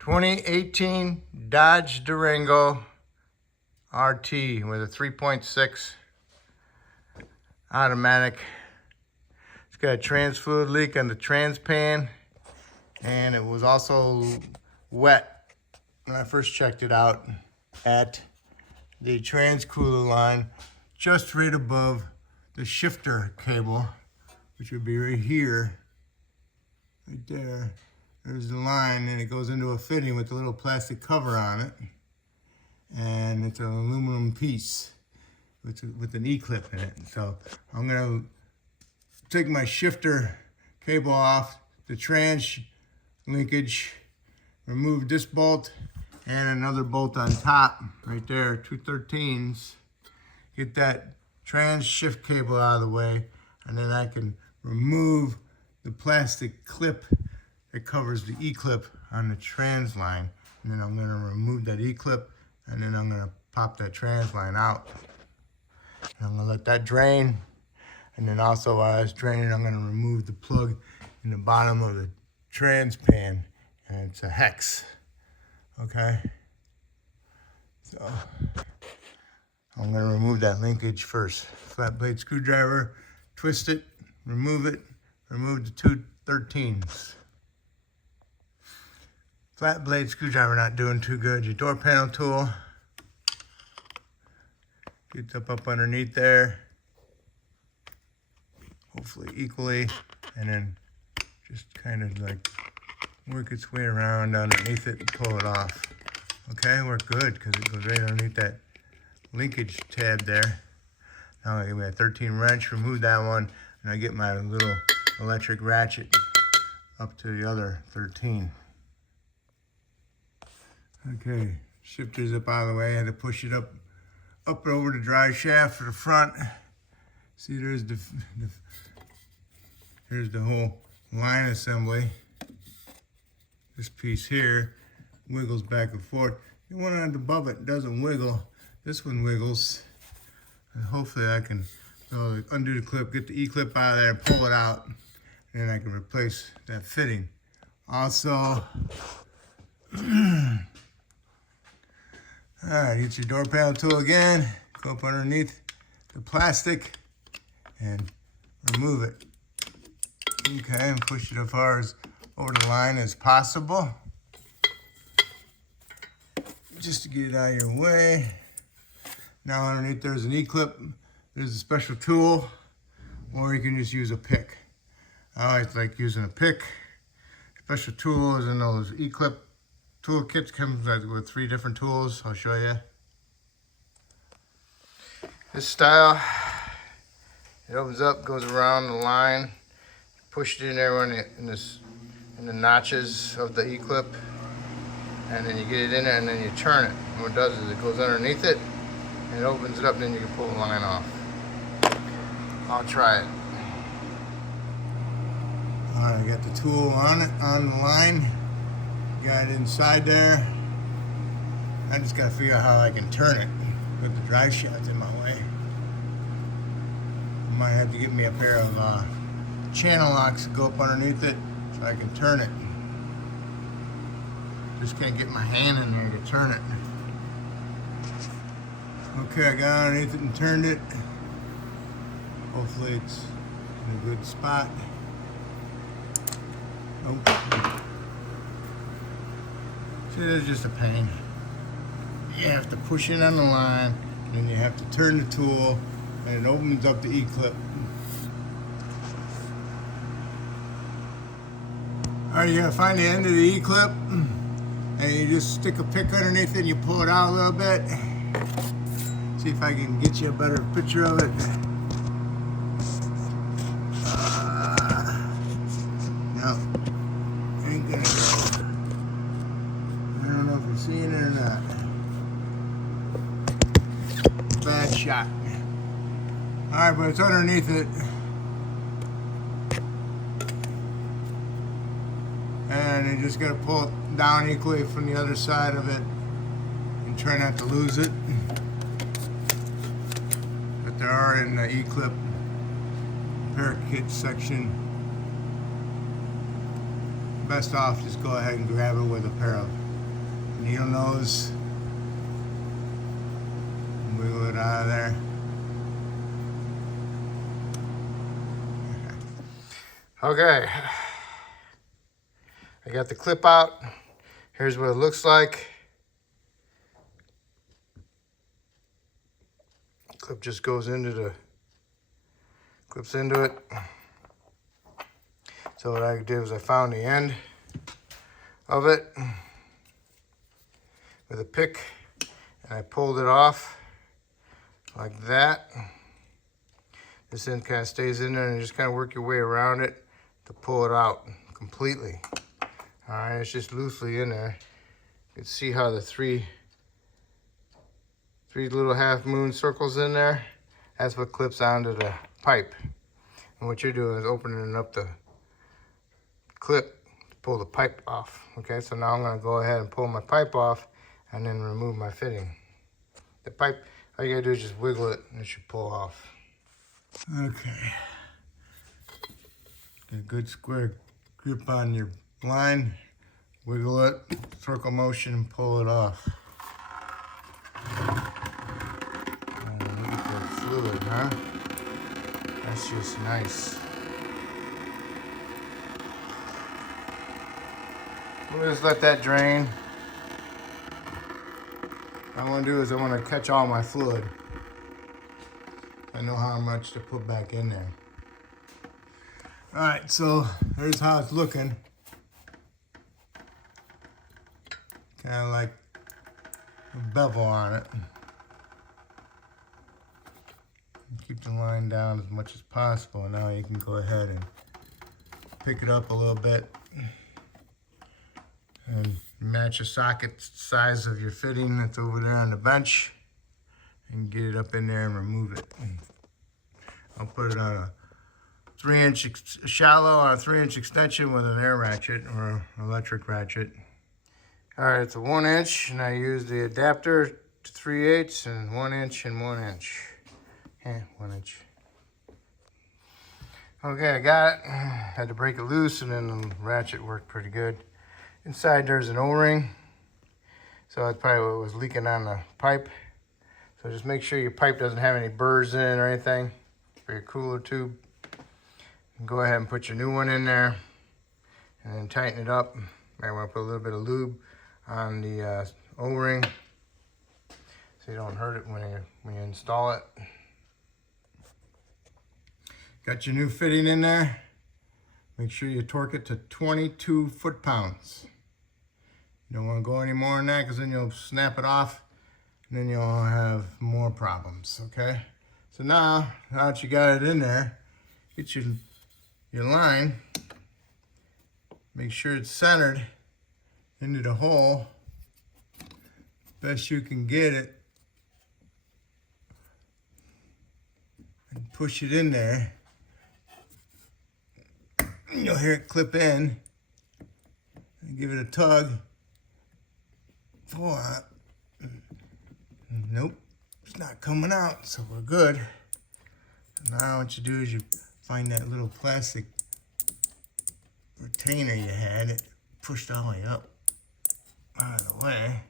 2018 Dodge Durango RT with a 3.6 automatic. It's got a trans fluid leak on the trans pan, and it was also wet when I first checked it out at the trans cooler line, just right above the shifter cable, which would be right here, right there. There's the line, and it goes into a fitting with a little plastic cover on it, and it's an aluminum piece with an E-clip in it. So I'm gonna take my shifter cable off, the trans linkage, remove this bolt and another bolt on top right there, 213s. Get that trans shift cable out of the way, and then I can remove the plastic clip that covers the E-clip on the trans line. And then I'm gonna remove that E-clip, and then I'm gonna pop that trans line out. And I'm gonna let that drain. And then also while it's draining, I'm gonna remove the plug in the bottom of the trans pan, and it's a hex, okay? So I'm gonna remove that linkage first. Flat blade screwdriver, twist it, remove the 213s. Flat blade screwdriver not doing too good. Your door panel tool gets up underneath there, hopefully equally, and then just kind of like work its way around underneath it and pull it off. Okay, we're good because it goes right underneath that linkage tab there. Now I give me a 13 wrench, remove that one, and I get my little electric ratchet up to the other 13. Okay, shifter's up out of the way. I had to push it up and over the drive shaft for the front. See, there's the whole line assembly. This piece here wiggles back and forth. The one on above it doesn't wiggle. This one wiggles. And hopefully I can undo the clip, get the E-clip out of there, pull it out, and then I can replace that fitting. Also, all right, get your door panel tool again, go up underneath the plastic and remove it. Okay, and push it as far as over the line as possible, just to get it out of your way. Now underneath there's an E-clip, there's a special tool, or you can just use a pick. I always like using a pick. Special tools in those E-clip tool kits comes with 3 different tools. I'll show you. This style, it opens up, goes around the line, push it in there in the notches of the E-clip, and then you get it in there and then you turn it. And what it does is it goes underneath it and it opens it up, and then you can pull the line off. I'll try it. All right, I got the tool on the line. Got it inside there. I just gotta figure out how I can turn it with the drive shaft in my way. I might have to get me a pair of channel locks to go up underneath it so I can turn it. Just can't get my hand in there to turn it. Okay, I got underneath it and turned it. Hopefully it's in a good spot. Oh. See, there's just a pain. You have to push it on the line, and then you have to turn the tool, and it opens up the E-clip. Alright, you gotta find the end of the E-clip, and you just stick a pick underneath it and you pull it out a little bit. See if I can get you a better picture of it. No, ain't gonna go. I don't know if you're seeing it or not. Bad shot. Alright, but it's underneath it. And you just gotta pull it down equally from the other side of it and try not to lose it. But there are in the E-clip repair kit section. Best off, just go ahead and grab it with a pair of needle nose. Wiggle it out of there. Okay. I got the clip out. Here's what it looks like. Clip just goes into the, clips into it. So what I did was I found the end of it with a pick and I pulled it off like that. This end kind of stays in there and you just kind of work your way around it to pull it out completely. All right, it's just loosely in there. You can see how the three little half moon circles in there. That's what clips onto the pipe. And what you're doing is opening up the clip to pull the pipe off. Okay, so now I'm gonna go ahead and pull my pipe off and then remove my fitting. The pipe, all you gotta do is just wiggle it and it should pull off. Okay. Get a good square grip on your line. Wiggle it, circle motion, and pull it off. And look at that fluid, huh? That's just nice. We'll just let that drain. What I want to do is I want to catch all my fluid. I know how much to put back in there. All right, so there's how it's looking. Kind of like a bevel on it. Keep the line down as much as possible. And now you can go ahead and pick it up a little bit and match the socket size of your fitting that's over there on the bench and get it up in there and remove it. I'll put it on a 3-inch shallow on a 3-inch extension with an air ratchet or electric ratchet. All right, it's a 1-inch and I use the adapter to 3/8 and 1 inch and 1 inch. 1 inch. Okay, I got it. Had to break it loose and then the ratchet worked pretty good. Inside there's an O-ring. So that's probably what was leaking on the pipe. So just make sure your pipe doesn't have any burrs in it or anything for your cooler tube. And go ahead and put your new one in there and then tighten it up. Might want to put a little bit of lube on the O-ring so you don't hurt it when you install it. Got your new fitting in there. Make sure you torque it to 22 foot-pounds. You don't want to go any more than that because then you'll snap it off and then you'll have more problems, okay? So now that you got it in there, get your line, make sure it's centered into the hole, best you can get it, and push it in there. You'll hear it clip in, and give it a tug, pull on it. Nope, it's not coming out, so we're good. Now what you do is you find that little plastic retainer you had, it pushed all the way up out of the way.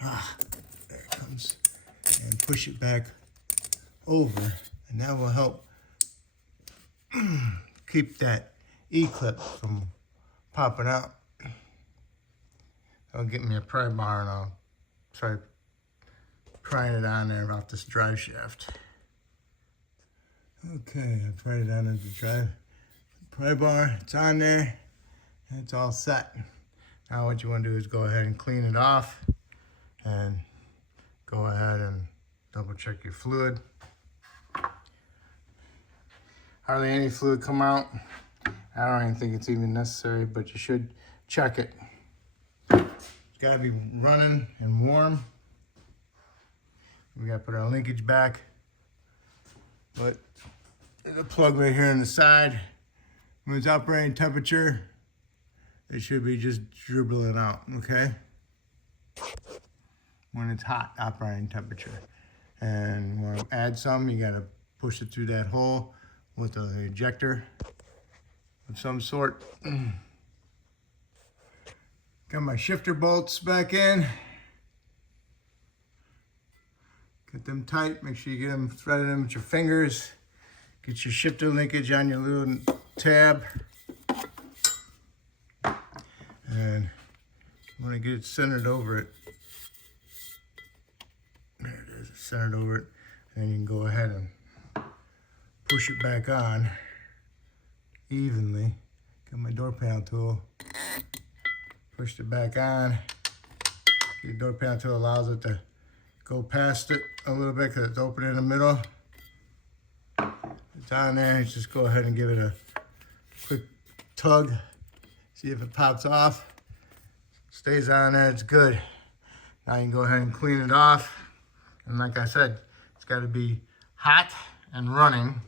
There it comes. And push it back over, and that will help keep that E-clip from popping out. I'll get me a pry bar and I'll try prying it on there off this drive shaft. Okay, I pried it on the drive pry bar. It's on there. It's all set. Now what you want to do is go ahead and clean it off and go ahead and double check your fluid. Hardly any fluid come out. I don't even think it's even necessary, but you should check it. It's got to be running and warm. We got to put our linkage back. But there's a plug right here on the side. When it's operating temperature, it should be just dribbling out, okay? When it's hot operating temperature. And when you add some, you got to push it through that hole with an ejector of some sort. Got my shifter bolts back in. Get them tight. Make sure you get them threaded in with your fingers. Get your shifter linkage on your little tab. And you want to get it centered over it. There it is, it's centered over it. And then you can go ahead and push it back on evenly. Got my door panel tool. Pushed it back on. The door panel tool allows it to go past it a little bit because it's open in the middle. It's on there. Just go ahead and give it a quick tug. See if it pops off. Stays on there. It's good. Now you can go ahead and clean it off. And like I said, it's got to be hot and running.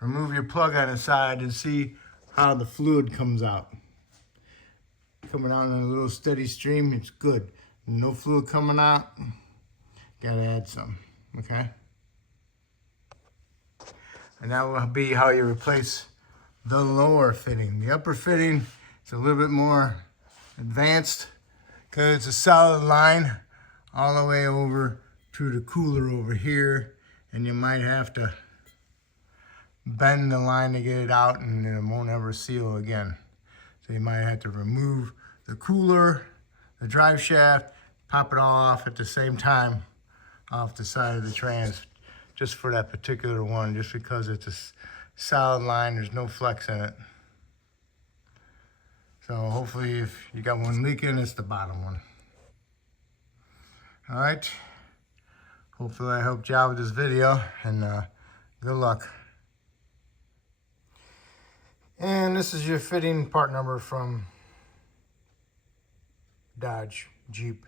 Remove your plug on the side and see how the fluid comes out. Coming out in a little steady stream, it's good. No fluid coming out, gotta add some, okay? And that will be how you replace the lower fitting. The upper fitting is a little bit more advanced because it's a solid line all the way over to the cooler over here, and you might have to bend the line to get it out and it won't ever seal again. So you might have to remove the cooler, the drive shaft, pop it all off at the same time off the side of the trans, just for that particular one, just because it's a solid line, there's no flex in it. So hopefully if you got one leaking, it's the bottom one. All right, hopefully I helped you out with this video, and good luck. And this is your fitting part number from Dodge, Jeep.